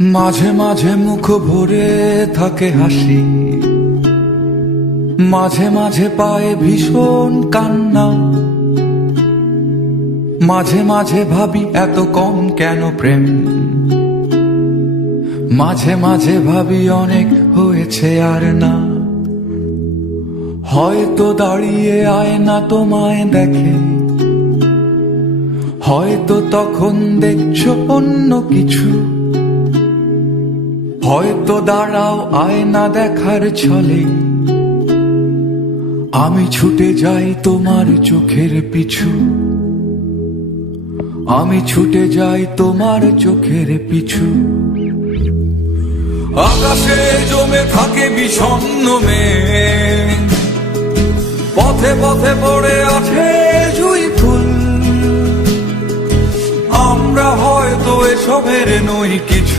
মাঝে মাঝে মুখ ভরে থাকে হাসি, মাঝে মাঝে পায়ে ভীষণ কান্না। মাঝে মাঝে ভাবি এত কম কেন প্রেম, মাঝে মাঝে ভাবি অনেক হয়েছে আর না। হয়তো দাঁড়িয়ে আয়না তোমায় দেখে, হয়তো তখন দেখছো অন্য কিছু। হয়তো দাঁড়াও আয়না দেখার ছলে, আমি ছুটে যাই তোমার চোখের পিছু। আমি ছুটে যাই তোমার চোখের পিছু। আকাশে জমে থাকে বিষণ্ণ মেঘ, পথে পথে পড়ে আছে জুঁই ফুল। আমরা হয়তো এসবের নই কিছু।